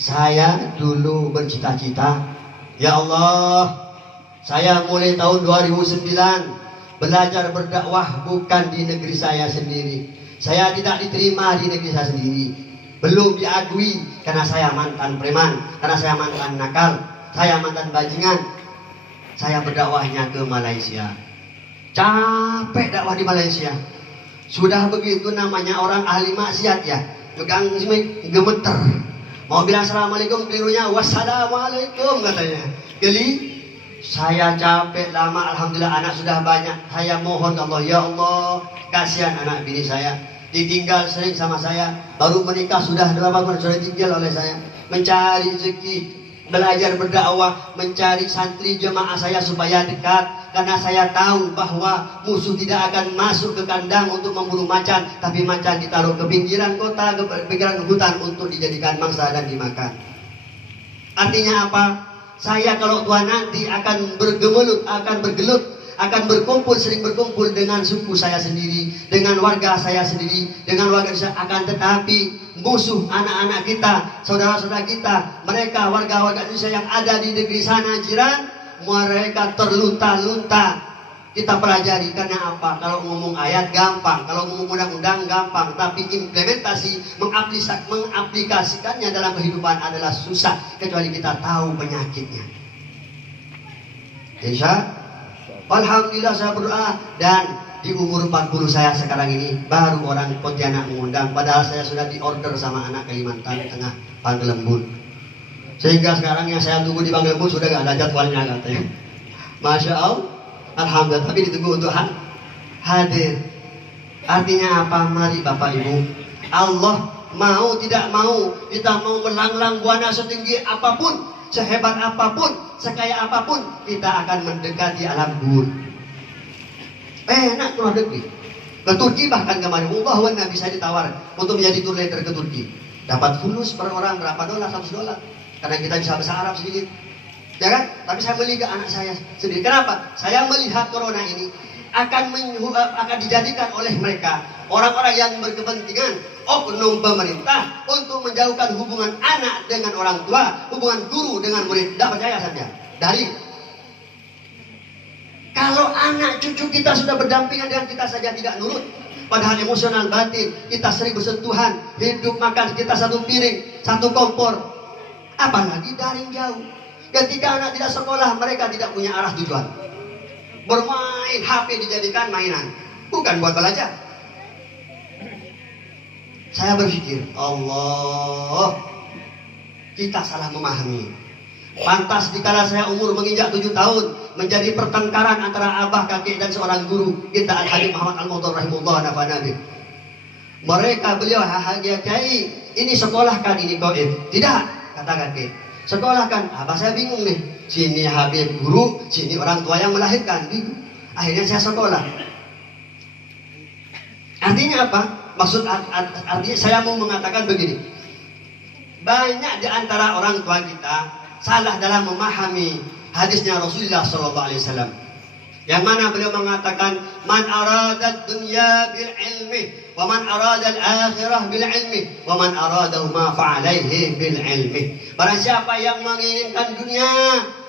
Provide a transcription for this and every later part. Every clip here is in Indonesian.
Saya dulu bercita-cita, ya Allah, saya mulai tahun 2009 belajar berdakwah bukan di negeri saya sendiri. Saya tidak diterima di negeri saya sendiri. Belum diakui karena saya mantan preman, karena saya mantan nakal, saya mantan bajingan. Saya berdakwahnya ke Malaysia. Capek dakwah di Malaysia. Sudah begitu namanya orang ahli maksiat ya, pegang gemeter. Mau bilang assalamualaikum, kelirunya wassalamualaikum katanya. Geli, saya capek lama, alhamdulillah anak sudah banyak. Saya mohon Allah, ya Allah, kasihan anak bini saya, ditinggal sering sama saya, baru menikah sudah berapa bulan sudah ditinggal oleh saya. Mencari rezeki, belajar berdakwah, mencari santri jemaah saya supaya dekat. Karena saya tahu bahwa musuh tidak akan masuk ke kandang untuk memburu macan, tapi macan ditaruh ke pinggiran kota, ke pinggiran hutan untuk dijadikan mangsa dan dimakan. Artinya apa? Saya kalau tua nanti akan bergemulut, akan bergelut, akan berkumpul, sering berkumpul dengan suku saya sendiri, dengan warga saya sendiri, dengan warga saya. Akan tetapi musuh anak-anak kita, saudara-saudara kita, mereka warga-warga Indonesia yang ada di negeri sana jiran, mereka terlunta-lunta. Kita pelajari. Karena apa? Kalau ngomong ayat gampang, kalau ngomong undang-undang gampang, tapi implementasi, mengaplikasikannya dalam kehidupan adalah susah, kecuali kita tahu penyakitnya. Insya Alhamdulillah saya berdoa, dan di umur 40 saya sekarang ini baru orang Pontianak mengundang, padahal saya sudah diorder sama anak Kalimantan Tengah, Panggelembun. Sehingga sekarang yang saya tunggu di Panggelembun sudah gak ada jadwalnya katanya. Masya Allah, alhamdulillah, tapi ditunggu untuk hadir. Artinya apa? Mari Bapak Ibu, Allah mau tidak mau, kita mau melanglang buana setinggi apapun, sehebat apapun, sekaya apapun, kita akan mendekati alam kubur. Enak keluar negeri, ke Turki bahkan kemarin, Allah bisa ditawar untuk menjadi tour leader ke Turki. Dapat fulus per orang berapa dolar? $100. Karena kita bisa bahasa Arab sedikit, ya kan? Tapi saya beli ke anak saya sendiri. Kenapa? Saya melihat corona ini akan dijadikan oleh mereka orang-orang yang berkepentingan, oknum pemerintah, untuk menjauhkan hubungan anak dengan orang tua, hubungan guru dengan murid. Tidak percaya saja. Dari kalau anak cucu kita sudah berdampingan dengan kita saja tidak nurut, padahal emosional batin kita sering bersentuhan, hidup makan kita satu piring, satu kompor. Apalagi daring jauh. Ketika anak tidak sekolah, mereka tidak punya arah tujuan. Bermain HP dijadikan mainan, bukan buat belajar. Saya berpikir, Allah, kita salah memahami. Pantas dikala saya umur menginjak 7 tahun, menjadi pertengkaran antara abah, kakek, dan seorang guru kita, Al-Habib Muhammad Al-Muhtar rahimahullah nafanabi. Mereka beliau, hahagia Kiai, ini sekolahkan ini Qaib. Tidak. Katakan ke sekolah kan, abah saya bingung nih, sini Habib guru, sini orang tua yang melahirkan, bingung. Akhirnya saya sekolah. Artinya apa? Artinya saya mau mengatakan begini, banyak di antara orang tua kita salah dalam memahami hadisnya Rasulullah SAW, yang mana beliau mengatakan, man arada dunya bil ilmi wa man arada al-akhirah bil ilmi wa man aradahuma fa'alaihi bil ilmi. Barang siapa yang menginginkan dunia,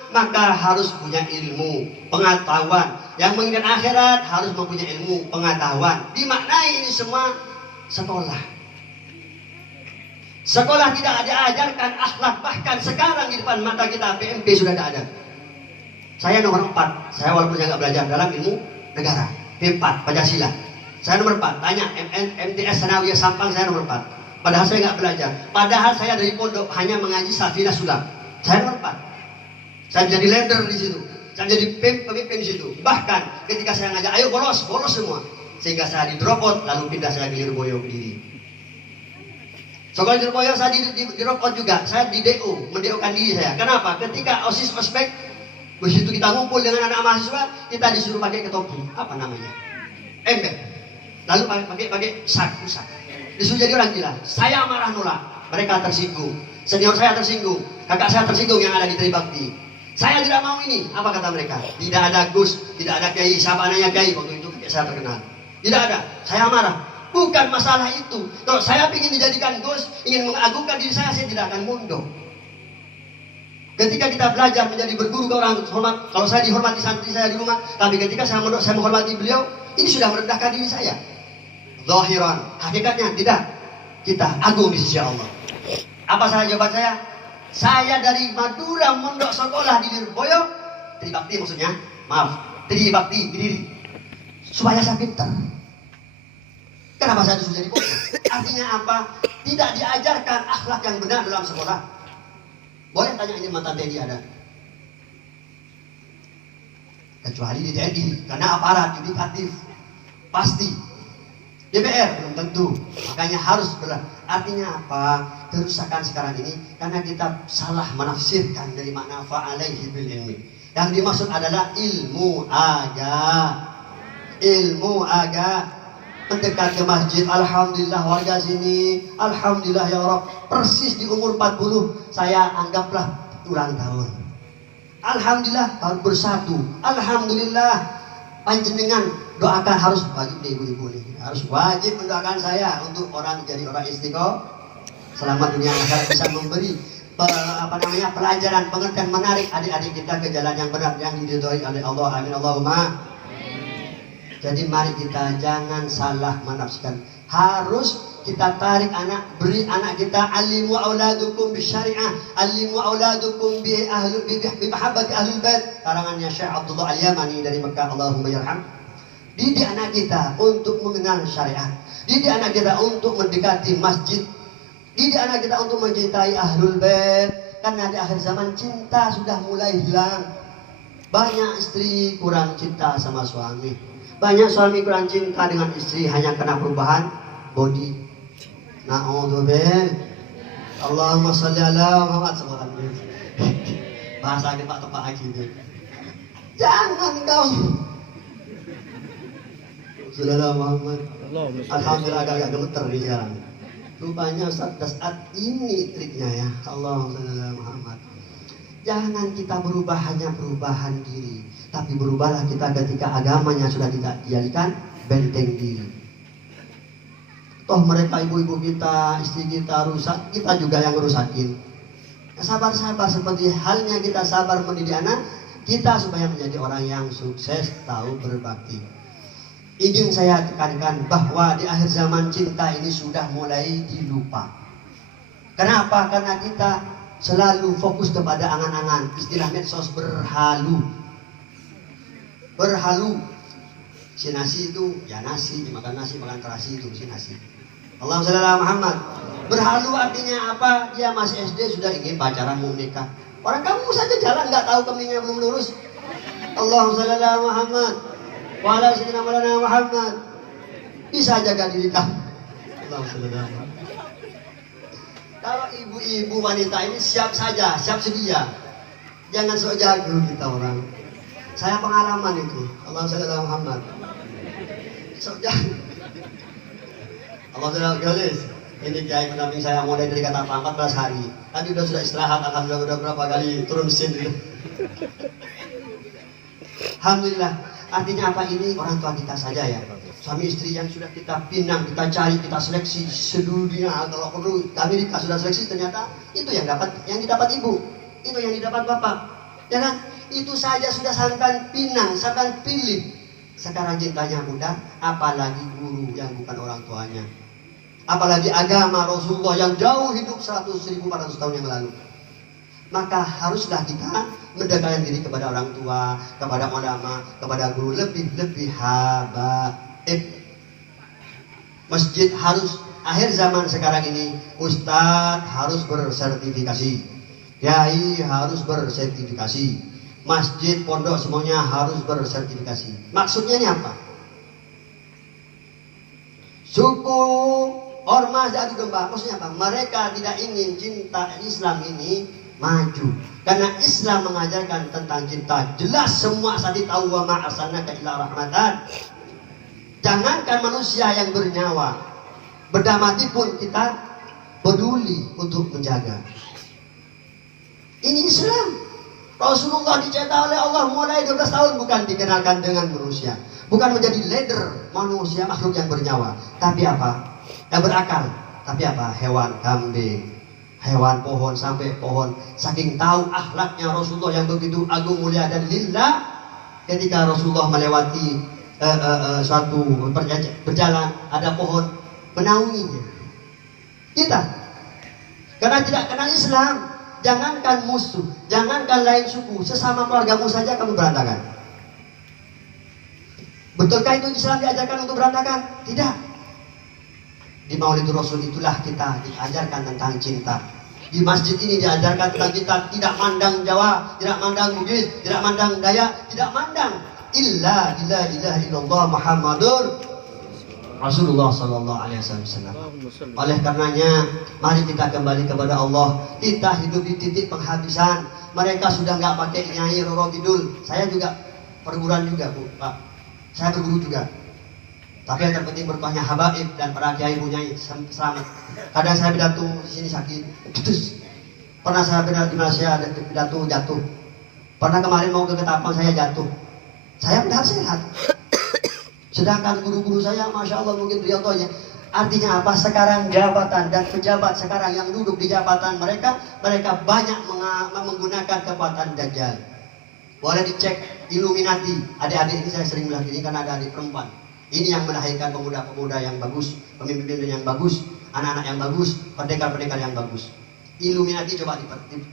maka harus punya ilmu, pengetahuan. Yang menginginkan akhirat harus mempunyai ilmu, pengetahuan. Dimaknai ini semua sekolah. Sekolah tidak diajarkan akhlak, bahkan sekarang di depan mata kita PMP sudah tidak ada. Saya nomor 4, saya walaupun saya nggak belajar dalam ilmu negara, P4 Pancasila. Saya nomor 4, tanya MTS Sanawiyah Sampang, saya nomor 4. Padahal saya nggak belajar. Padahal saya dari pondok hanya mengaji Safinah Sulam. Saya nomor 4. Saya jadi leader di situ. Saya jadi pemimpin di situ. Bahkan ketika saya ngajak, ayo bolos semua. Sehingga saya di drop out, lalu pindah saya ke Lirboyo Kediri. Sekolah di Lirboyo saya di drop out juga. Saya di DO, mendeokan diri saya. Kenapa? Ketika OSIS ospek, begitu kita ngumpul dengan anak mahasiswa, kita disuruh pakai ketopi, apa namanya, ember, lalu pakai saku. Disuruh jadi orang gila. Saya marah nolak. Mereka tersinggung. Senior saya tersinggung. Kakak saya tersinggung yang ada di Tribakti. Saya tidak mau ini. Apa kata mereka? Tidak ada Gus, tidak ada Kiai. Siapa anaknya Kiai? Waktu itu kakek saya terkenal. Tidak ada. Saya marah. Bukan masalah itu. Kalau saya ingin dijadikan Gus, ingin mengagungkan diri saya tidak akan mundur. Ketika kita belajar menjadi berguru ke orang hormat, kalau saya dihormati santri saya di rumah, tapi ketika saya menghormati beliau, ini sudah merendahkan diri saya. Zahiran, hakikatnya tidak. Kita agung di sisi Allah. Apa saja jawaban saya? Saya dari Madura mondok sekolah di Lirboyo, tribakti maksudnya, maaf, tribakti diri, supaya saya pintar. Kenapa saya disuruh jadi bodoh? Artinya apa? Tidak diajarkan akhlak yang benar dalam sekolah. Boleh tanya ini mantan TNI ada? Kecuali di TNI, karena aparat yudikatif pasti. DPR belum tentu, makanya harus berat. Artinya apa? Kerusakan sekarang ini karena kita salah menafsirkan dari makna fa'alaihi bil ilmi. Yang dimaksud adalah ilmu aga. Mendekat ke masjid, alhamdulillah warga sini, alhamdulillah ya Rabb, persis di umur 40 saya anggaplah ulang tahun. Alhamdulillah tahun bersatu, alhamdulillah panjenengan doakan, harus wajib nih ibu-ibu nih, harus wajib mendoakan saya untuk orang jadi orang istiqomah selama dunia akhirat, bisa memberi pelajaran, pengertian menarik adik-adik kita ke jalan yang benar yang diridhoi oleh Allah. Amin Allahumma. Jadi mari kita jangan salah menafsirkan. Harus kita tarik beri anak kita, alimu auladukum bisyari'ah, alimu auladukum bi mahabbati ahlul bait. Karangannya Syekh Abdullah Al-Yamani dari Mekah, Allahumma yarham. Didik anak kita untuk mengenal syariat. Didik anak kita untuk mendekati masjid. Didik anak kita untuk mencintai ahlul bait. Karena di akhir zaman cinta sudah mulai hilang. Banyak istri kurang cinta sama suami. Banyak suami kurang cinta dengan istri hanya karena perubahan body. Na'udzubillah. Allahumma sholli ala Muhammad sallallahu alaihi wasallam. Bahasa kita tepat lagi itu. Jangan kau. Saudara Muhammad. Alhamdulillah agak gemeter nih sekarang. Rupanya saat ini triknya ya. Allahumma sholli ala Muhammad. Jangan kita berubah hanya perubahan diri, tapi berubahlah kita ketika agamanya sudah tidak dijadikan benteng diri. Toh mereka ibu-ibu kita, istri kita rusak, kita juga yang rusakin. Sabar-sabar seperti halnya kita sabar mendidik anak kita supaya menjadi orang yang sukses, tahu berbakti. Ingin saya tekankan bahwa di akhir zaman cinta ini sudah mulai dilupa. Kenapa? Karena kita selalu fokus kepada angan-angan, istilah medsos berhalu. Si nasi itu ya nasi, dimakan nasi, makan terasi itu si nasi. Allahumma sholli ala Muhammad. Berhalu artinya apa? Dia masih SD sudah ingin pacaran, mau nikah. Orang kamu saja jalan nggak tahu kemihnya belum lurus. Allahumma sholli ala Muhammad wa ala sayyidina Maulana Muhammad. Bisa jaga diri kamu. Allahumma sholli ala Muhammad. Kalau ibu-ibu wanita ini siap saja, siap sedia. Jangan sok jago kita orang. Saya pengalaman itu. Allahumma sholli ala Muhammad. Sok jago. Allahumma sholli ala. Ini kiai pendamping saya mulai dari kata 14 hari. Tapi sudah istirahat, alhamdulillah udah berapa kali turun mesin. Alhamdulillah. Artinya apa ini? Orang tua kita saja ya. Suami istri yang sudah kita pinang, kita cari, kita seleksi sedunia. Kalau perlu Amerika sudah seleksi, ternyata itu yang didapat ibu, itu yang didapat bapak, ya kan? Itu saja sudah sampai pinang, sampai pilih. Sekarang cintanya mudah, apalagi guru yang bukan orang tuanya, apalagi agama Rasulullah yang jauh hidup 100.400 tahun yang lalu. Maka haruslah kita mendekatkan diri kepada orang tua, kepada ulama, kepada guru, lebih habaib. Masjid harus, akhir zaman sekarang ini, ustadz harus bersertifikasi, kiai harus bersertifikasi, masjid, pondok semuanya harus bersertifikasi. Maksudnya ini apa? Suku ormas adu domba. Maksudnya apa? Mereka tidak ingin cinta Islam ini maju, karena Islam mengajarkan tentang cinta. Jelas semua tadi tahu, wa ma arsalnaka illa rahmatan. Jangankan manusia yang bernyawa, benda mati pun kita peduli untuk menjaga. Ini Islam. Rasulullah dicetak oleh Allah mulai 12 tahun bukan dikenalkan dengan manusia, Bukan menjadi leader manusia makhluk yang bernyawa, tapi apa? Yang berakal. Tapi apa? Hewan, kambing, hewan, pohon, sampai pohon. Saking tahu akhlaknya Rasulullah yang begitu agung, mulia dan lillah, ketika Rasulullah melewati suatu berjalan, ada pohon menaunginya. Kita karena tidak kenal Islam, jangankan musuh, jangankan lain suku, sesama keluargamu saja kamu berantakan. Betulkah itu Islam diajarkan untuk berantakan? Tidak. Di Maulid Rasul itulah kita diajarkan tentang cinta. Di masjid ini diajarkan tentang kita tidak mandang Jawa, tidak mandang Bugis, tidak mandang Dayak, tidak mandang illa ilaha illallah Muhammadur Rasulullah sallallahu alaihi wasallam. Oleh karenanya, mari kita kembali kepada Allah. Kita hidup di titik penghabisan. Mereka sudah nggak pakai Nyai Roro Kidul. Saya juga perguruan juga, Bu, Pak. Saya berguru juga. Tapi yang terpenting berkahnya habaib dan para kiai Nyai selamat. Kadang saya pidato di sini sakit. Putus. Pernah saya pidato di Malaysia pidato jatuh. Pernah kemarin mau ke Ketapang saya jatuh. Saya padahal sehat. Sedangkan guru-guru saya, Masya Allah mungkin riantonya. Artinya apa? Sekarang jabatan dan pejabat sekarang yang duduk di jabatan mereka banyak menggunakan kekuatan Dajjal. Boleh dicek Illuminati. Adik-adik ini saya sering bilang ini karena ada adik perempuan. Ini yang melahirkan pemuda-pemuda yang bagus, pemimpin yang bagus, anak-anak yang bagus, pendekar-pendekar yang bagus. Illuminati coba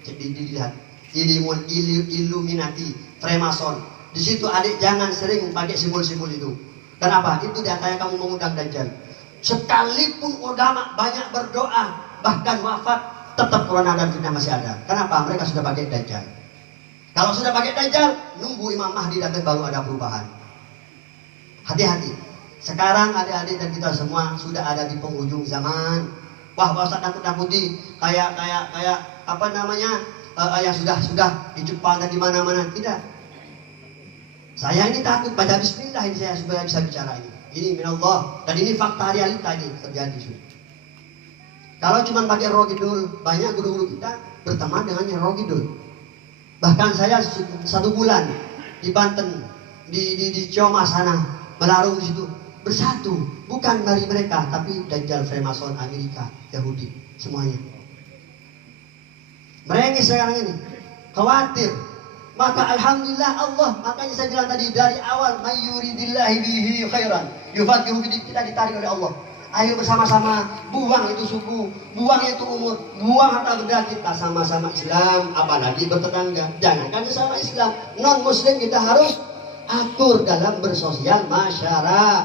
dilihat. Illuminati, Freemason. Di situ adik jangan sering pakai simbol-simbol itu. Kenapa? Itu diantara kamu mengundang Dajjal. Sekalipun ulama banyak berdoa, bahkan wafat, tetap corona dan fitnah masih ada. Kenapa? Mereka sudah pakai Dajjal. Kalau sudah pakai Dajjal, nunggu Imam Mahdi datang baru ada perubahan. Hati-hati. Sekarang adik-adik dan kita semua sudah ada di penghujung zaman. Wah, Ustaz nakut-nakuti kayak apa namanya? Yang sudah di Jepang dan di mana-mana. Tidak. Saya ini takut baca bismillah ini saya supaya bisa bicara ini. Ini minallah dan ini fakta realita ini terjadi sudah. Kalau cuma pakai Roro Kidul, banyak guru-guru kita berteman dengan yang Roro Kidul. Bahkan saya 1 bulan di Banten, di Cioma sana, melarung di situ bersatu, bukan dari mereka, tapi Dajjal, Freemason, Amerika, Yahudi, semuanya. Mereka sekarang ini khawatir. Maka alhamdulillah Allah, makanya saya bilang tadi dari awal, mayyuridillahi bihi khairan yufaqihu fid din, kita ditarik oleh Allah. Ayo bersama-sama buang itu suku, buang itu umur, buang harta benda, kita sama-sama Islam, apalagi bertetangga. Jangankan sama Islam, non muslim kita harus atur dalam bersosial masyarakat.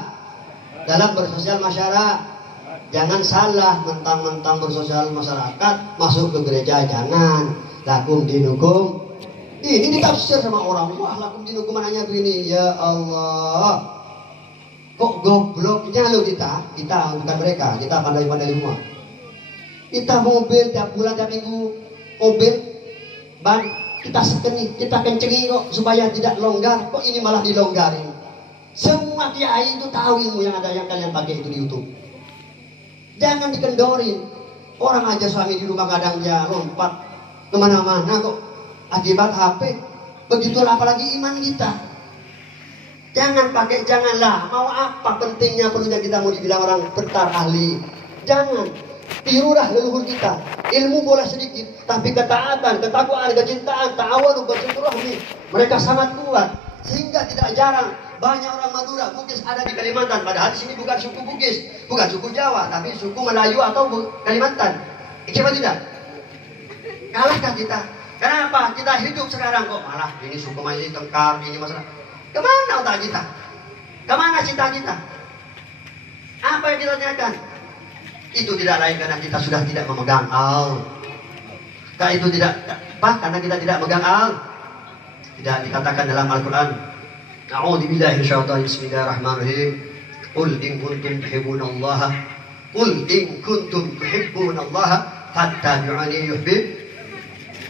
Jangan salah mentang-mentang bersosial masyarakat masuk ke gereja, jangan. Lakum dinukum. Ini ditafsir sama orang, wah lakum dinukum mananya begini, ya Allah. Kok gobloknya lo kita bukan mereka, kita pandai-pandai semua. Kita mobil tiap bulan, tiap minggu, mobil, ban, kita sekeni, kita kencengi kok supaya tidak longgar, kok ini malah dilonggarin. Semua kiai itu tahu ilmu yang ada yang kalian pakai itu di YouTube. Jangan dikendorin. Orang aja suami di rumah kadang dia lompat kemana-mana kok. Akibat HP, begitulah apalagi iman kita. Janganlah, mau apa pentingnya perlunya kita mau dibilang orang bentar ahli. Jangan, tirulah leluhur kita. Ilmu boleh sedikit, tapi ketaatan, ketakwaan, kecintaan, ta'awun, bersilaturahmi, mereka sangat kuat. Sehingga tidak jarang banyak orang Madura, Bugis ada di Kalimantan. Padahal di sini bukan suku Bugis, bukan suku Jawa, tapi suku Melayu atau Kalimantan. Siapa tidak? Kalahkah kita? Kenapa kita hidup sekarang kok malah ini suku masih tengkar, ini masalah. Kemana otak kita? Kemana cinta kita? Apa yang kita tanyakan? Itu tidak lain karena kita sudah tidak memegang al. Karena kita tidak memegang al. Tidak dikatakan dalam Al-Quran. A'udzubillahi minasyaitonir rajim. Bismillahirrahmanirrahim. Qul in kuntum tuhibbunallaha. Qul in kuntum tuhibbunallaha fattabi'uni yuhibbukum.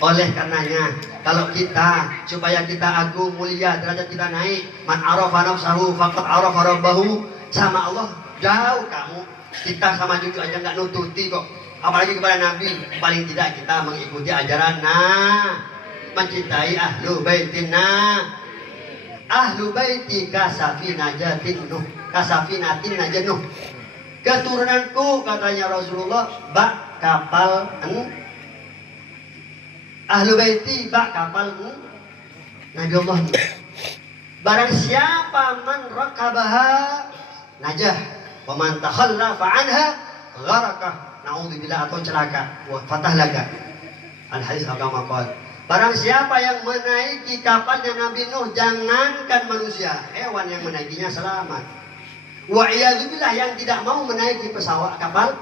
Oleh karenanya, kalau kita supaya kita agung mulia, derajat kita naik, man arafa nafsahu faqad arafa rabbahu, sama Allah jauh kamu. Kita sama cucu aja nggak nututi kok, apalagi kepada Nabi. Paling tidak kita mengikuti ajaran mencintai ahlu baitina. ahlu baiti kasafinatin Nuh, kasafinatin Nuh. Keturunanku katanya Rasulullah bak kapal ahlu baiti bak kapal Nabi Allah. Barang siapa man rakabaha najah wa man takhallafa anha gharakah, naudzubillah, atau celaka, wa fatahlaka. Al hadis agama qol. Barang siapa yang menaiki kapalnya Nabi Nuh, jangankan manusia, hewan yang menaikinya selamat. Wa iyadzubillah, yang tidak mau menaiki pesawat kapal,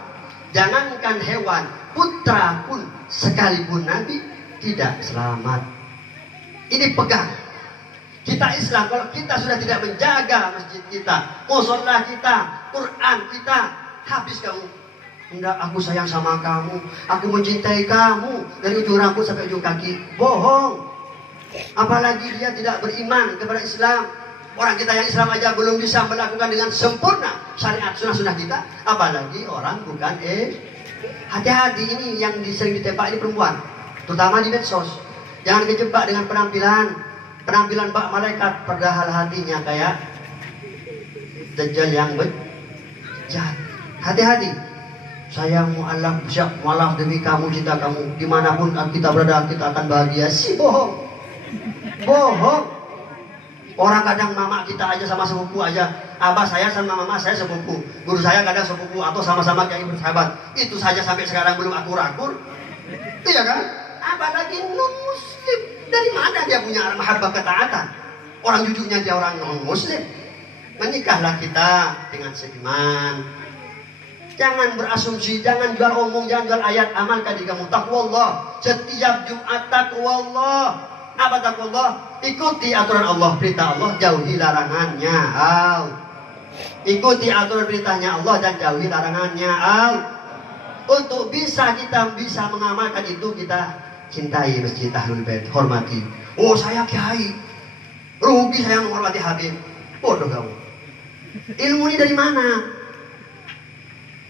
jangankan hewan, putra pun sekalipun Nabi tidak selamat. Ini pegang. Kita Islam, kalau kita sudah tidak menjaga masjid kita, mushola kita, Quran kita, habis kamu. Enggak, aku sayang sama kamu, aku mencintai kamu dari ujung rambut sampai ujung kaki. Bohong. Apalagi dia tidak beriman kepada Islam. Orang kita yang Islam aja belum bisa melakukan dengan sempurna syariat sunnah-sunnah kita, apalagi orang bukan hati-hati. Ini yang sering ditembak ini perempuan, terutama di medsos. Jangan kejebak dengan penampilan bak malaikat, padahal hatinya kayak dajjal yang bejat. Hati-hati. Sayang mu'alaf, syak mu'alaf demi kamu, cinta kamu, dimanapun kita berada kita akan bahagia. Si bohong. Bohong. Orang kadang mama kita aja sama sepupu aja, abah saya sama mama saya sepupu, guru saya kadang sepupu atau sama-sama kiai bersahabat, itu saja sampai sekarang belum akur-akur. Iya kan? Apalagi non muslim, dari mana dia punya mahabbah ketaatan? Orang jujurnya dia orang non muslim. Menikahlah kita dengan seiman. Jangan berasumsi, jangan jual omong, jangan jual ayat, amalkan di kamu taqwallah. Setiap Jumat taqwallah. Apa taqwallah? Ikuti aturan Allah, perintah Allah, jauhi larangannya. Ikuti aturan perintahnya Allah dan jauhi larangannya. Untuk kita bisa mengamalkan itu, kita cintai masjid Ahlul Bait, hormati. Oh, saya kiai, rugi saya menghormati Habib. Bodoh kamu. Ilmu ini dari mana?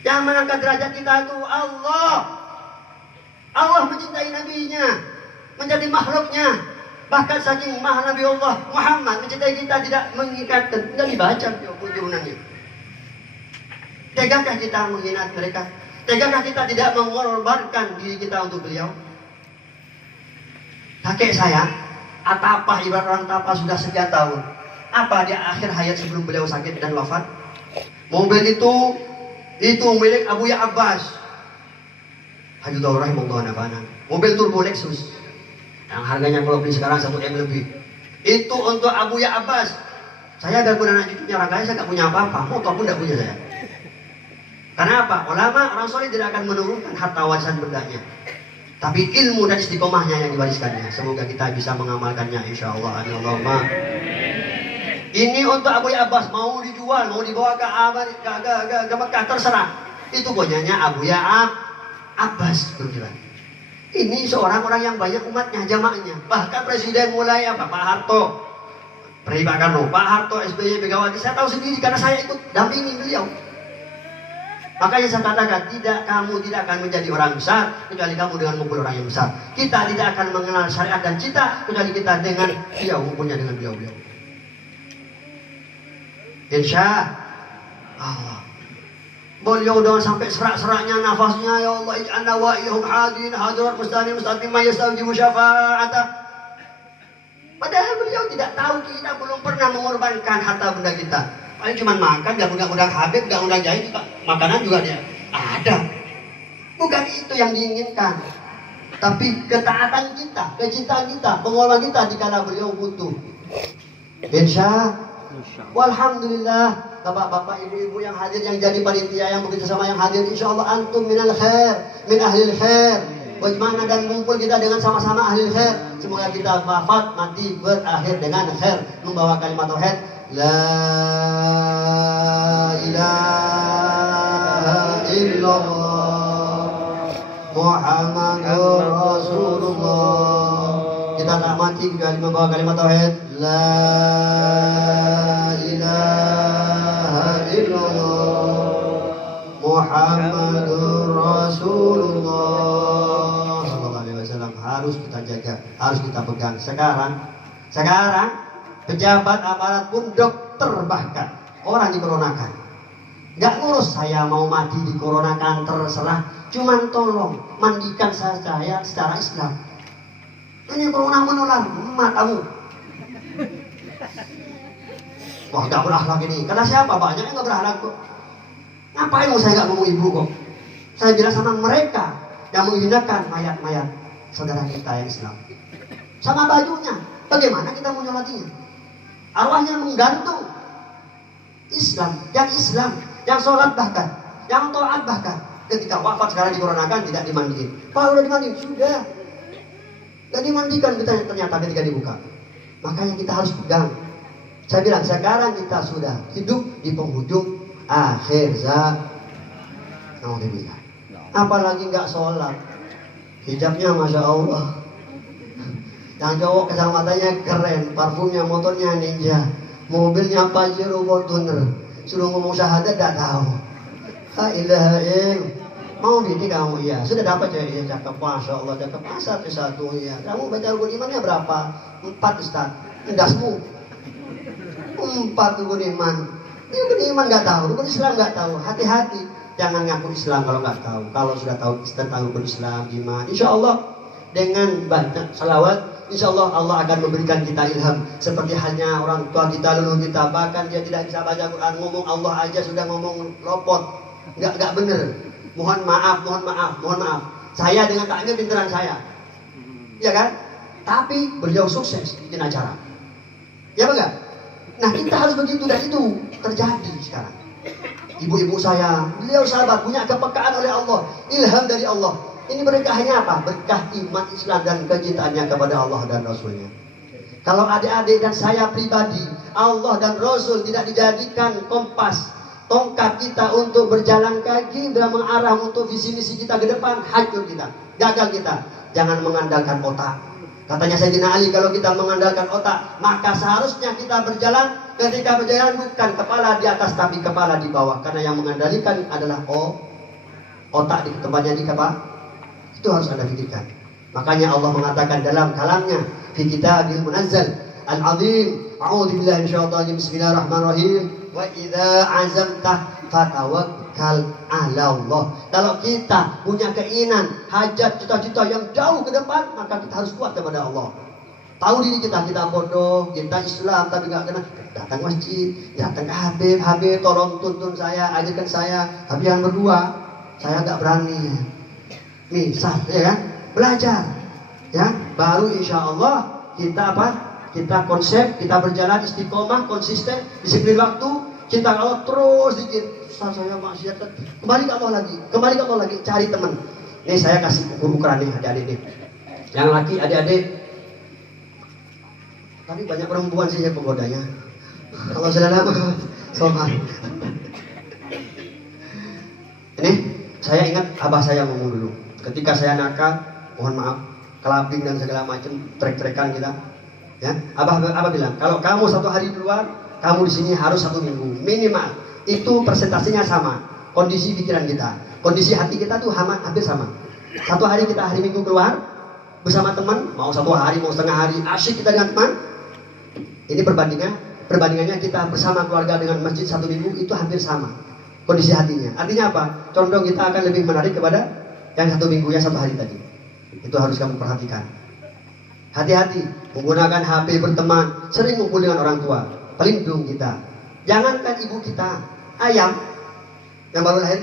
Yang mengangkat derajat kita itu Allah. Allah mencintai nabinya, menjadi makhluknya. Bahkan saking mahal Nabi Allah Muhammad mencintai kita, tidak mengingkatkan, tidak dibaca turunannya. Tegakah kita menghina mereka? Tegakah kita tidak mengorbankan diri kita untuk beliau? Kakek saya, atapah, ibarat orang tapah sudah sekian tahun. Apa di akhir hayat sebelum beliau sakit dan wafat? Mobil itu milik Abu Ya Abbas. Hajjullah rahimahullah nafana. Mobil turbo Lexus. Yang harganya kalau beli sekarang 1 M lebih. Itu untuk Abu Ya Abbas. Saya biarpun anak cucunya orang kaya, saya gak punya apa-apa. Motor pun gak punya saya. Karena apa? Ulama, orang soleh tidak akan menurunkan harta warisan bendanya, tapi ilmu dan istiqomahnya yang diwariskannya. Semoga kita bisa mengamalkannya, insya Allah. Allahumma. Ini untuk Abu Ya Abbas, mau dijual, mau dibawa ke Mekah, terserah. Itu punyanya Abu Ya Abbas. Ini seorang orang yang banyak umatnya, jamaahnya. Bahkan presiden mulai apa? Pak Harto, Pribakarno, Pak Harto, SBY, Megawati. Saya tahu sendiri karena saya ikut dampingi beliau. Makanya saya katakan, kamu tidak akan menjadi orang besar kecuali kamu dengan memukul orang yang besar. Kita tidak akan mengenal syariat dan cinta kecuali kita dengan beliau, mempunyai dengan beliau. Insya Allah. Beliau dengan sampai serak-seraknya nafasnya, ya Allah ij'alna wa iyyahum hadirin hadirat mustaqim yastajibu syafa'atah. Padahal beliau tidak tahu, kita belum pernah mengorbankan harta benda kita. Paling cuma makan, gak undang-undang Habib, gak undang Jahit, makanan juga dia ada. Bukan itu yang diinginkan, tapi ketaatan kita, kecintaan kita, pengorbanan kita dikala beliau butuh. Insya Walhamdulillah. Bapak-bapak, ibu-ibu yang hadir, yang jadi panitia, yang bekerja sama yang hadir, insya Allah antum minal khair, min ahlil khair. Bagaimana dan ngumpul kita dengan sama-sama ahlil khair. Semoga kita wafat mati berakhir dengan khair, membawa kalimat tauhid la ilaha illallah Muhammadur Rasulullah. Kita tak mati kecuali membawa kalimat tauhid la ilaha Muhammadur Rasulullah sallallahu alaihi wasallam. Harus kita jaga, harus kita pegang. Sekarang pejabat aparat pun, dokter bahkan, orang dikoronakan. Nggak ngurus saya mau mati di koronakan, terserah. Cuman tolong mandikan saya secara Islam. Ini corona menular, matamu. Wah, nggak berakhlak ini. Karena siapa? Banyak yang nggak berakhlak kok. Ngapain mau saya nggak ngomong ibu kok? Saya bilang sama mereka yang menghinakan mayat-mayat saudara kita yang Islam. Sama bajunya, bagaimana kita mau nyolatinya? Arwahnya menggantung. Islam, yang sholat bahkan, yang taat bahkan, ketika wafat sekarang dikoronakan tidak dimandiin. Pak, udah dimandiin? Sudah. Gak dimandikan ternyata ketika dibuka. Makanya kita harus pegang. Saya bilang sekarang kita sudah hidup di penghujung akhir zaman. Apalagi nggak sholat, hijabnya masya Allah. Yang cowok kacamatanya keren, parfumnya, motornya Ninja, mobilnya Pajero Fortuner, suruh ngomong syahadat tidak tahu. La ilaha illallah. Mau bini kamu? Iya. Sudah dapat ceweknya cakep, masya Allah, cakep. Satu ya. Kamu baca rukun imannya berapa? 4 Ustaz. Indasmu 4 rukun iman. Ini rukun iman nggak tahu, rukun Islam nggak tahu. Hati-hati, jangan ngaku Islam kalau nggak tahu. Kalau sudah tahu tentang rukun Islam, iman, insya Allah dengan banyak salawat, insya Allah Allah akan memberikan kita ilham. Seperti halnya orang tua kita, leluhur kita, bahkan dia tidak bisa baca Quran, ngomong Allah aja sudah ngomong lopot, nggak bener. Mohon maaf. Saya dengan takmir pinteran saya, ya kan? Tapi beliau sukses bikin acara, ya enggak? Nah kita harus begitu, dan itu terjadi sekarang. Ibu-ibu saya, beliau sahabat, punya kepekaan oleh Allah, ilham dari Allah. Ini berkahnya apa? Berkah iman Islam dan kecintaannya kepada Allah dan Rasulnya. Kalau adik-adik dan saya pribadi, Allah dan Rasul tidak dijadikan kompas, tongkat kita untuk berjalan kaki dan mengarah untuk visi misi kita ke depan, hancur kita, gagal kita. Jangan mengandalkan otak. Katanya Sayyidina Ali, kalau kita mengandalkan otak, maka seharusnya kita berjalan, ketika berjalan bukan kepala di atas tapi kepala di bawah, karena yang mengendalikan adalah otak di tempatnya di kepala. Itu harus Anda pikirkan. Makanya Allah mengatakan dalam kalamnya, fi kitabil munazzal al-azim, a'udzu billahi minasyaitonir rajim, bismillahirrahmanirrahim, wa idza azamta fatawakkal 'ala Allah. Kalau kita punya keinginan, hajat, cita-cita yang jauh ke depan, maka kita harus kuat kepada Allah. Tahu diri kita bodoh, kita Islam tapi nggak kena. Datang masjid, datang ke Habib, tolong tuntun saya, ajarkan saya. Tapi yang berdua, saya nggak berani. Misal, ya kan? Belajar, ya. Baru insya Allah kita apa? Kita konsep, kita berjalan istiqomah, konsisten, disiplin waktu. Kita kalau terus dikit, Ustaz saya maksiat, kembali ke Allah lagi, cari teman. Nih saya kasih ukuran nih adik-adik nih. Yang laki adik-adik, tapi banyak perempuan sih yang penggodanya. Kalau saudara soal. Ini saya ingat abah saya ngomong dulu. Ketika saya nakal, mohon maaf, kelabing dan segala macam, trek-trekan kita. Ya, abah bilang, kalau kamu 1 hari keluar, kamu di sini harus 1 minggu minimal. Itu presentasinya sama. Kondisi pikiran kita, kondisi hati kita tuh hampir sama. 1 hari kita hari Minggu keluar bersama teman, mau 1 hari, mau setengah hari, asyik kita dengan teman. Ini perbandingannya kita bersama keluarga dengan masjid 1 minggu itu hampir sama kondisi hatinya. Artinya apa? Condong kita akan lebih menarik kepada yang 1 minggu, yang 1 hari tadi. Itu harus kamu perhatikan. Hati-hati menggunakan HP, berteman, sering ngumpul dengan orang tua, pelindung kita. Jangankan ibu kita, ayam yang baru lahir,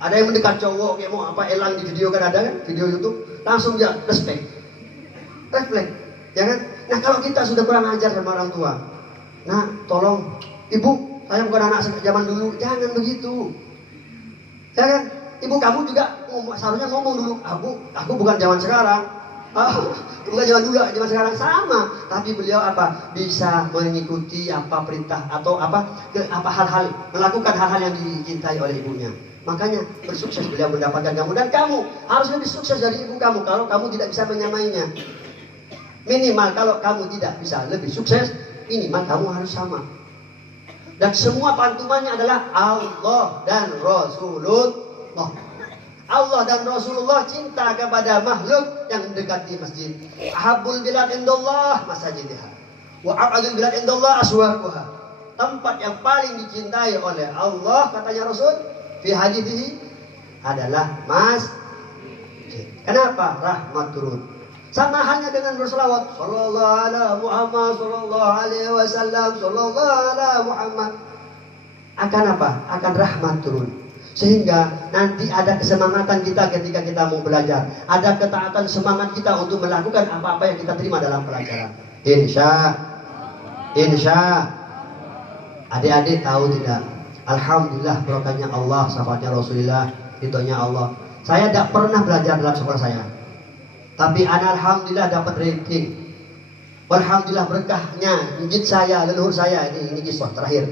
ada yang mendekat cowok kayak mau apa, elang di video kan, ada kan video YouTube, langsung dia refleks, ya kan? Nah kalau kita sudah kurang ajar sama orang tua, nah tolong ibu, saya bukan anak zaman dulu, jangan begitu, ya kan? Ibu kamu juga seharusnya ngomong dulu, aku bukan zaman sekarang, bukan zaman dulu, zaman sekarang sama. Tapi beliau apa? Bisa mengikuti apa perintah atau apa hal-hal, melakukan hal-hal yang dicintai oleh ibunya. Makanya bersukses beliau mendapatkan kamu, dan kamu harus lebih sukses dari ibu kamu. Kalau kamu tidak bisa menyamainya, minimal kalau kamu tidak bisa lebih sukses, minimal kamu harus sama. Dan semua pantumannya adalah Allah dan Rasulullah. Allah dan Rasulullah cinta kepada makhluk yang mendekati masjid. Ahabbul bilad indallah masajidha. Wa a'adzul bilad indallah aswaquha. Tempat yang paling dicintai oleh Allah katanya Rasul fi hadithihi adalah masjid. Kenapa? Rahmat turun. Sama halnya dengan berselawat sallallahu ala Muhammad sallallahu alaihi wasallam sallallahu ala Muhammad. Akan apa? Akan rahmat turun. Sehingga nanti ada kesemangatan kita ketika kita mau belajar. Ada ketaatan semangat kita untuk melakukan apa-apa yang kita terima dalam pelajaran. Insya adik-adik tahu tidak? Alhamdulillah berkahnya Allah, syafaatnya Rasulullah, ridhonya Allah. Saya tidak pernah belajar dalam sekolah saya. Tapi alhamdulillah dapat ranking. Alhamdulillah berkahnya wujud saya, leluhur saya. Ini kisah terakhir.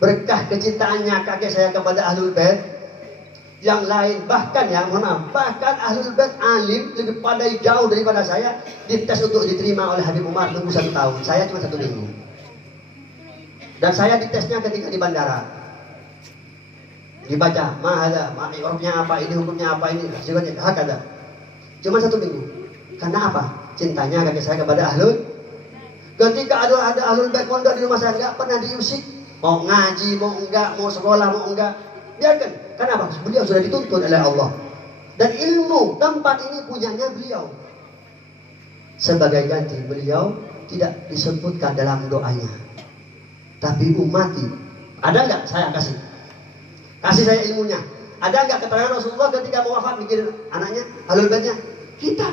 Berkah kecintaannya kakek saya kepada Ahlul Bait. Yang lain bahkan bahkan Ahlul Bait alim lebih pandai jauh daripada saya. Dites untuk diterima oleh Habib Umar tunggu 1 tahun. Saya cuma 1 minggu. Dan saya ditesnya ketika di bandara. Dibaca, orangnya apa, ini hukumnya apa, ini sifatnya hak ada. Cuma 1 minggu. Karena apa? Cintanya kakek saya kepada Ahlul. Ketika ada Ahlul Bait mondok di rumah saya, enggak pernah diusik. Mau ngaji, mau enggak, mau sekolah, mau enggak, biarkan. Kenapa? Beliau sudah dituntut oleh Allah. Dan ilmu tempat ini punyanya beliau. Sebagai ganti beliau tidak disebutkan dalam doanya. Tapi umati. Ada enggak saya kasih? Kasih saya ilmunya. Ada enggak keterangan Rasulullah ketika mau wafat mikir anaknya, Ahlul Baitnya? Kita.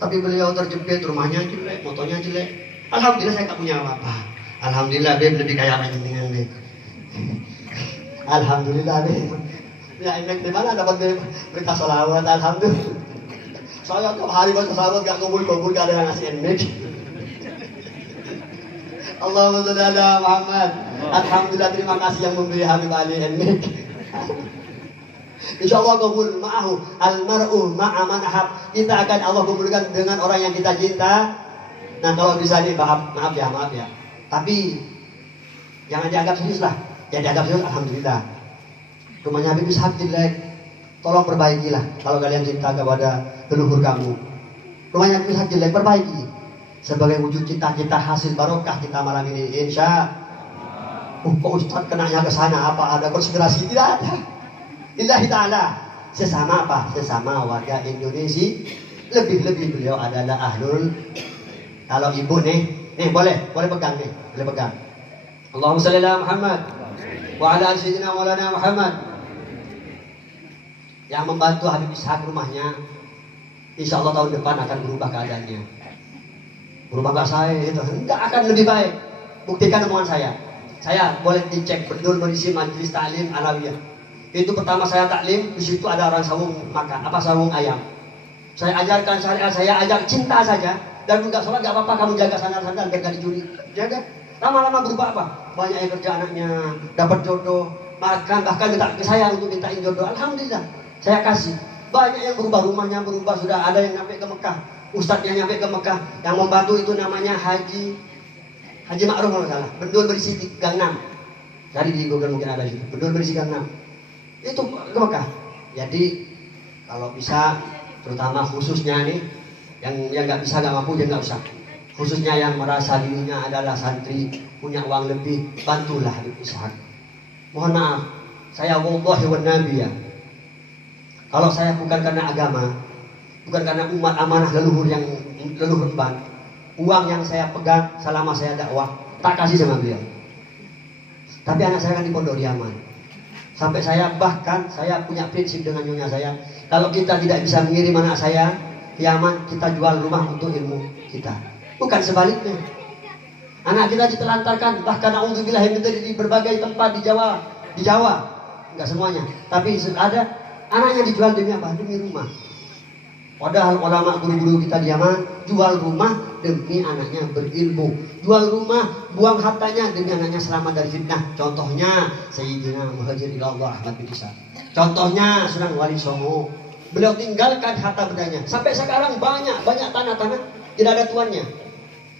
Tapi beliau terjepit, rumahnya jelek, motornya jelek. Alhamdulillah saya enggak punya apa-apa. Alhamdulillah Beb lebih kaya dengan Beb. Alhamdulillah Beb. Ya ini di mana dapat Beb berkah salawat? Alhamdulillah. Saya tiap hari baca salawat gak kumpul-kumpul gak ada yang ngasih enek. Allahumma sholli ala Muhammad. Alhamdulillah terima kasih yang memberi Habib Ali enek. Insyaallah kumpul ma'ahu almar'u ma'a man ahab. Kita akan Allah kumpulkan dengan orang yang kita cinta. Nah kalau bisa nih maaf ya. Tapi jangan dianggap serius lah. Ya dianggap serius alhamdulillah. Rumahnya Habib Ishaq jelek. Tolong perbaikilah kalau kalian cinta kepada leluhur kamu. Rumahnya Habib Ishaq jelek, perbaiki. Sebagai wujud cita-cita hasil barokah kita malam ini insya. Kok Ustaz kenanya ke sana apa ada konspirasi? Tidak ada. Lillahi ta'ala. Sesama apa? Sesama warga Indonesia. Lebih-lebih beliau adalah ahlul. Kalau ibu nih boleh pegang nih, boleh pegang. Allahumma sholli ala Muhammad wa ala sayyidina Maulana Muhammad. Yang membantu Habib Ishaq rumahnya, insya Allah tahun depan akan berubah keadaannya. Berubah gak saya itu, enggak akan lebih baik. Buktikan omongan saya. Saya boleh dicek betul kondisi majelis taklim Alawiyah. Itu pertama saya taklim, di situ ada orang sawung makan, sawung ayam. Saya ajarkan syariat, saya ajak cinta saja. Dan enggak sholat enggak apa-apa, kamu jaga sandal-sandal biar gak dicuri. Jaga. Lama-lama berubah apa? Banyak yang kerja anaknya, dapat jodoh. Bahkan minta ke saya untuk mintain jodoh. Alhamdulillah, saya kasih. Banyak yang berubah, rumahnya berubah, sudah ada yang nyampe ke Mekah. Ustadznya nyampe ke Mekah. Yang membantu itu namanya Haji Ma'ruf kalau salah. Bendul berisi Gang 6. Cari di Google mungkin ada situ. Bendul berisi Gang 6. Itu ke Mekah. Jadi kalau bisa, terutama khususnya nih, yang nggak bisa nggak mampu jangan nggak usah. Khususnya yang merasa dirinya adalah santri punya uang lebih, bantulah Habib Ishaq. Mohon maaf, saya wallahi wa nabi ya. Kalau saya bukan karena agama, bukan karena umat amanah leluhur ban, uang yang saya pegang selama saya dakwah tak kasih sama beliau. Tapi anak saya kan di Pondok Yaman. Sampai saya punya prinsip dengan nyonya saya, kalau kita tidak bisa mengirim anak saya Yaman, kita jual rumah untuk ilmu kita. Bukan sebaliknya. Anak kita ditelantarkan, bahkan auzubillah di berbagai tempat di Jawa. Enggak semuanya, tapi ada anaknya dijual demi apa? Demi rumah. Padahal ulama guru-guru kita di Yaman jual rumah demi anaknya berilmu. Jual rumah, buang hartanya demi anaknya selamat dari fitnah. Contohnya Sayyidina Muhajir ilallah Ahmad bin Isa. Contohnya Sunan Wali Songo. Beliau tinggalkan harta bendanya. Sampai sekarang banyak tanah-tanah tidak ada tuannya.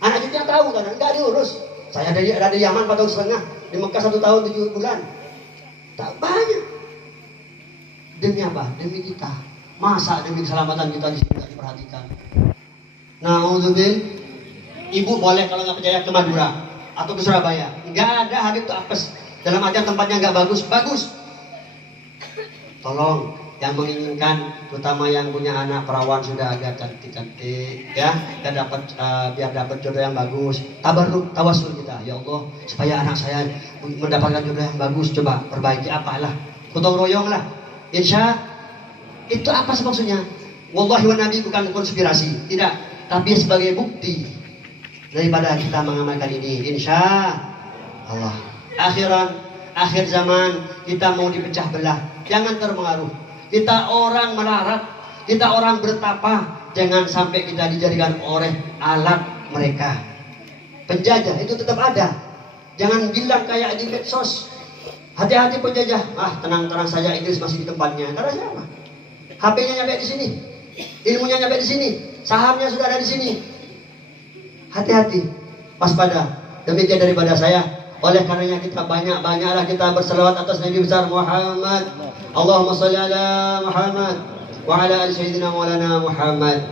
Anak cucunya tahu kan, enggak diurus. Saya ada di Yaman 4 tahun setengah, di Mekah 1 tahun 7 bulan. Tak banyak. Demi apa? Demi kita. Masa demi keselamatan kita di sini tidak diperhatikan? Nauzubillah. Ibu boleh kalau nggak percaya ke Madura atau ke Surabaya. Nggak ada Habib tuh apes. Dalam artian tempatnya nggak bagus, bagus. Tolong yang menginginkan, terutama yang punya anak perawan sudah agak cantik-cantik, ya, biar dapat jodoh yang bagus. Tabarruk, tawasul kita, ya Allah, supaya anak saya mendapatkan jodoh yang bagus. Coba perbaiki apalah, gotong royong lah. Insya itu apa sih maksudnya? Wallahi wa nabi bukan konspirasi, tidak, tapi sebagai bukti daripada kita mengamalkan ini. Insya Allah. Akhir zaman kita mau dipecah belah, jangan terpengaruh. Kita orang melarat, kita orang bertapa, jangan sampai kita dijadikan oleh alat mereka. Penjajah itu tetap ada. Jangan bilang kayak di medsos, hati-hati penjajah. Tenang-tenang saja, Inggris masih di tempatnya. Karena siapa? HP-nya nyampe di sini, ilmunya nyampe di sini, sahamnya sudah ada di sini. Hati-hati, waspada. Demikian daripada saya. Oleh karenanya kita banyak-banyaklah kita berselawat atas Nabi besar Muhammad. Allahumma sholli ala Muhammad wa ala ali sayyidina maulana Muhammad.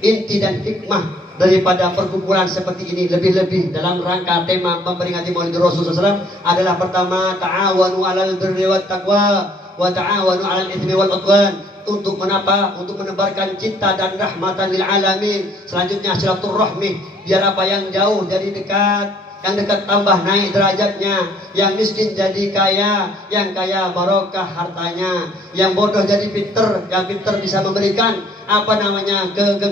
Inti dan hikmah daripada perkumpulan seperti ini, lebih-lebih dalam rangka tema memperingati Maulid Rasulullah SAW adalah pertama, ta'awanu 'alal birri wat taqwa wa ta'awanu 'alal itsmi wal 'udwan. Untuk menapa? Untuk menebarkan cinta dan rahmatan lil alamin. Selanjutnya silaturahmi, biar apa yang jauh jadi dekat, yang dekat tambah naik derajatnya, yang miskin jadi kaya, yang kaya barokah hartanya, yang bodoh jadi pinter, yang pinter bisa memberikan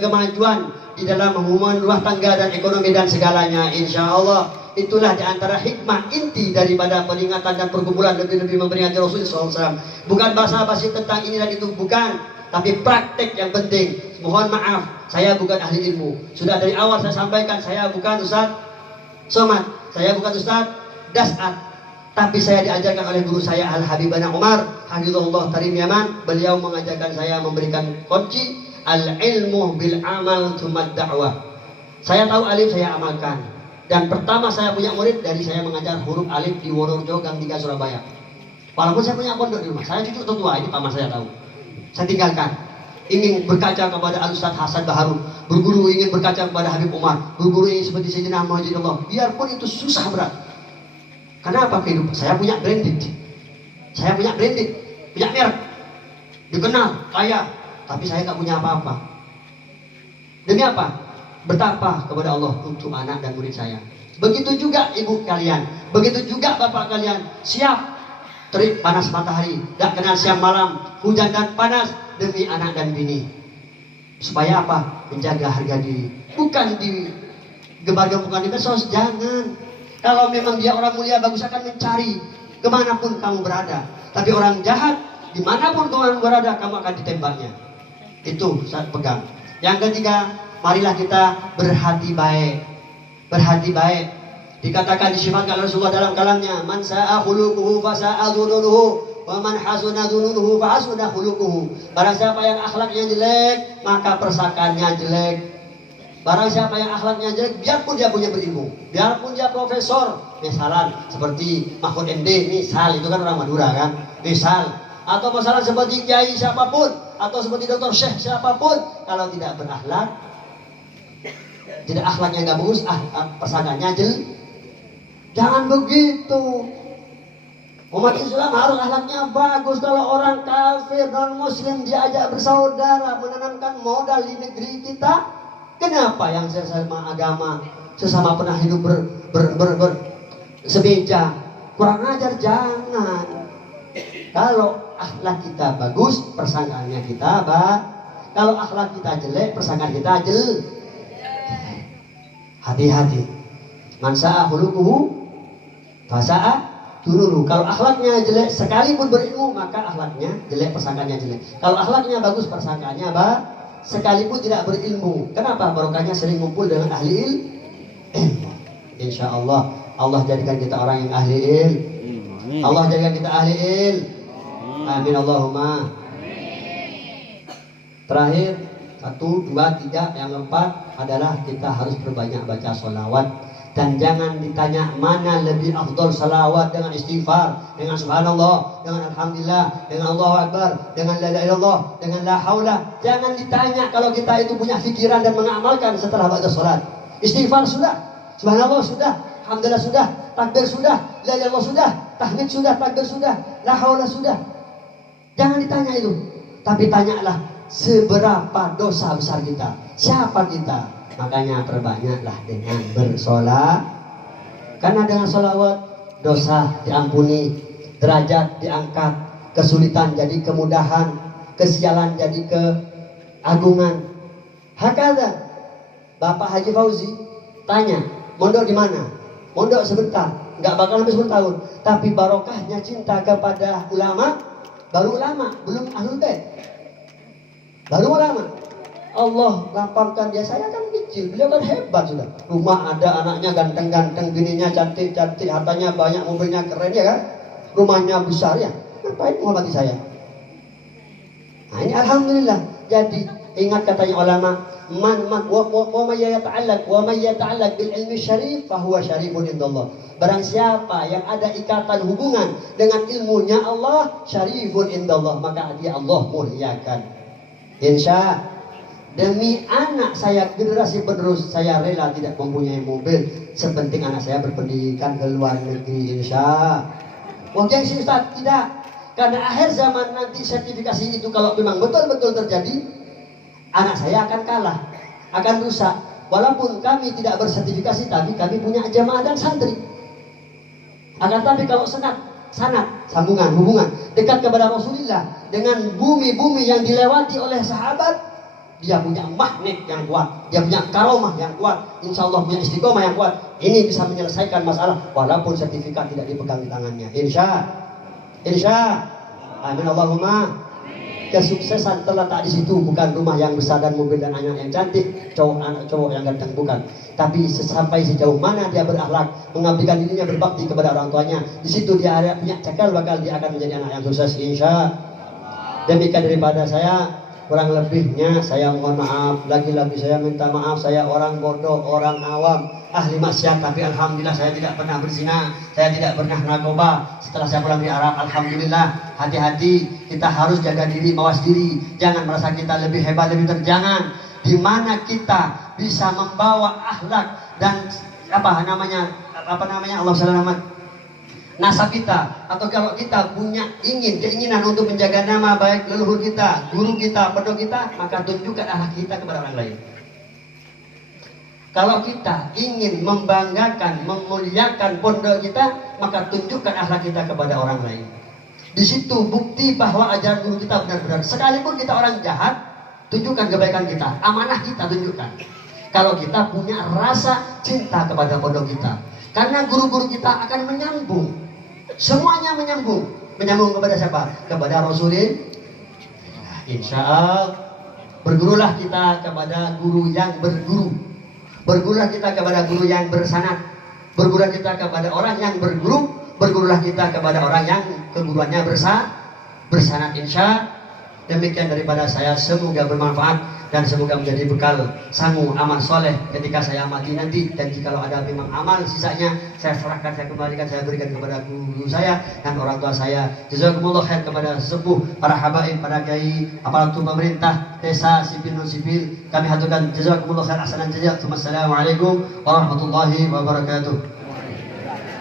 kemajuan di dalam hubungan rumah tangga dan ekonomi dan segalanya. Insya Allah itulah diantara hikmah inti daripada peringatan dan perkumpulan, lebih-lebih memperingati Rasulullah SAW. Bukan basa-basi tentang ini dan itu, bukan, tapi praktek yang penting. Mohon maaf, saya bukan ahli ilmu. Sudah dari awal saya sampaikan, saya bukan Ustaz Somad, saya bukan Ustaz Das'at, tapi saya diajarkan oleh guru saya Al-Habibana Umar Hafizahullah Tarim Yaman. Beliau mengajarkan saya, memberikan kunci al-ilmu bil amal tsumma da'wah. Saya tahu alif, saya amalkan. Dan pertama saya punya murid dari saya mengajar huruf alif di Wonorejo Gang 3 Surabaya. Walaupun saya punya pondok di rumah, saya cucu tertua, ini paman saya tahu. Saya tinggalkan. Ingin berkaca kepada Al-Ustaz Hasan Baharun, berguru ingin berkaca kepada Habib Umar, berguru ingin seperti Sayyidina Muhammad, biarpun itu susah berat. Kenapa kehidupan? Saya punya branded, punya merek, dikenal, kaya, tapi saya nggak punya apa-apa. Demi apa? Bertapa kepada Allah untuk anak dan murid saya. Begitu juga ibu kalian, begitu juga bapak kalian. Siap terik panas matahari, tidak kenal siang malam, hujan dan panas, demi anak dan bini. Supaya apa? Menjaga harga diri. Bukan di gembar-gembukan di medsos, jangan. Kalau memang dia orang mulia, bagus akan mencari kemanapun kamu berada. Tapi orang jahat, dimanapun kamu berada, kamu akan ditembaknya. Itu saya pegang. Yang ketiga, marilah kita berhati baik. Berhati baik. Dikatakan, disifatkan Rasulullah dalam kalamnya, man sa'a khuluquhu fa sa'a dhununuhu wa man hasuna dhununuhu fa hasuna khuluquhu. Barang siapa yang akhlaknya jelek, maka persakaannya jelek. Barang siapa yang akhlaknya jelek, biarpun dia punya berilmu, biarpun dia profesor, misalan seperti Mahfud MD, misal, itu kan orang Madura kan, misal, atau masalah seperti kiai siapapun, atau seperti dokter syekh siapapun, kalau tidak berakhlak, tidak akhlaknya nggak bagus, persakaannya jelek. Jangan begitu. Umat Islam harus akhlaknya bagus. Kalau orang kafir non muslim diajak bersaudara, menanamkan modal di negeri kita, kenapa yang sesama agama, sesama pernah hidup semeja, kurang ajar? Jangan. Kalau akhlak kita bagus, persangkaannya kita baik. Kalau akhlak kita jelek, persangkaan kita jelek. Hati-hati. Man sa'a khuluquhu fasa'a dhununuhu. Kalau akhlaknya jelek, sekalipun berilmu, maka akhlaknya jelek, persangkaannya jelek. Kalau akhlaknya bagus, persangkaannya baik, sekalipun tidak berilmu. Kenapa? Barokahnya sering ngumpul dengan ahli ilmu. Insya Allah, Allah jadikan kita orang yang ahli ilmu. Allah jadikan kita ahli ilmu. Amin Allahumma. Terakhir, 1, 2, 3, yang keempat adalah kita harus berbanyak baca sholawat. Dan jangan ditanya mana lebih afdol salawat, dengan istighfar, dengan subhanallah, dengan alhamdulillah, dengan Allahu Akbar, dengan la ilaha illallah, dengan la haula. Jangan ditanya kalau kita itu punya fikiran dan mengamalkan setelah baca sholat. Istighfar sudah, subhanallah sudah, alhamdulillah sudah, takbir sudah, la ilaha illallah sudah, tahmid sudah, takbir sudah, la haula sudah. Jangan ditanya itu, tapi tanyalah seberapa dosa besar kita, siapa kita. Makanya perbanyaklah dengan bersolat, karena dengan sholawat dosa diampuni, derajat diangkat, kesulitan jadi kemudahan, kesialan jadi keagungan. Hakada Bapak Haji Fauzi tanya, mondok di mana? Mondok sebentar, nggak bakal habis 10 tahun. Tapi barokahnya cinta kepada ulama, baru ulama, belum ahlul bait. Baru ulama. Allah lapangkan dia, saya kan kecil, beliau kan hebat sudah. Rumah ada, anaknya ganteng-ganteng, bininya cantik-cantik, hartanya banyak, mobilnya keren ya kan? Rumahnya besar ya. Ngapain menghormati saya? Nah ini alhamdulillah. Jadi ingat katanya ulama, man wa may yata'allaq bil ilmi syarif fa huwa syarifun indallah. Barang siapa yang ada ikatan hubungan dengan ilmunya Allah, syarifun indallah, maka dia Allah muliakan. Insya demi anak saya generasi penerus, saya rela tidak mempunyai mobil, sepenting anak saya berpendidikan ke luar negeri. Insya. Wah gengsi Ustaz, tidak. Karena akhir zaman nanti sertifikasi itu kalau memang betul-betul terjadi, anak saya akan kalah, akan rusak. Walaupun kami tidak bersertifikasi, tapi kami punya jamaah dan santri. Akan tapi kalau sanat, sambungan, hubungan dekat kepada Rasulullah dengan bumi-bumi yang dilewati oleh sahabat, dia punya magnet yang kuat, dia punya karomah yang kuat, insya Allah punya istiqomah yang kuat. Ini bisa menyelesaikan masalah walaupun sertifikat tidak dipegang di tangannya. Insya, amin Allahumma. Kesuksesan terletak di situ, bukan rumah yang besar dan mobil dan anak yang cantik, anak cowok yang ganteng, bukan. Tapi sampai sejauh mana dia berakhlak, mengabdikan dirinya, berbakti kepada orang tuanya, di situ dia ada punya cekal bakal dia akan menjadi anak yang sukses. Insya. Demikian daripada saya. Kurang lebihnya saya mohon maaf, lagi-lagi saya minta maaf, saya orang bodoh, orang awam, ahli maksiat, tapi alhamdulillah saya tidak pernah berzina, saya tidak pernah narkoba. Setelah saya pulang di Arab, alhamdulillah. Hati-hati, kita harus jaga diri, mawas diri, jangan merasa kita lebih hebat, lebih terjangan. Di mana kita bisa membawa akhlak dan apa namanya Allah SWT nasab kita, atau kalau kita punya keinginan untuk menjaga nama baik leluhur kita, guru kita, pondok kita, maka tunjukkan akhlak kita kepada orang lain. Kalau kita ingin membanggakan, memuliakan pondok kita, maka tunjukkan akhlak kita kepada orang lain. Di situ bukti bahwa ajaran guru kita benar-benar. Sekalipun kita orang jahat, tunjukkan kebaikan kita, amanah kita tunjukkan. Kalau kita punya rasa cinta kepada pondok kita, karena guru-guru kita akan menyambung. Semuanya menyambung kepada siapa? Kepada Rasulullah. Insya Allah bergurulah kita kepada guru yang berguru, bergurulah kita kepada guru yang bersanad, bergurulah kita kepada orang yang berguru, bergurulah kita kepada orang yang keguruannya bersanad. Insya. Demikian daripada saya, semoga bermanfaat dan semoga menjadi bekal sangu amal soleh ketika saya mati nanti. Dan jikalau ada memang amal sisanya, saya serahkan, saya kembalikan, saya berikan kepada guru saya dan orang tua saya. Jazakumullah khair kepada sepuh, para habaib, para kiai, aparatur pemerintah, desa, sipil, non sipil. Kami haturkan jazakumullah khair, ahsanan jazak. Wassalamualaikum warahmatullahi wabarakatuh.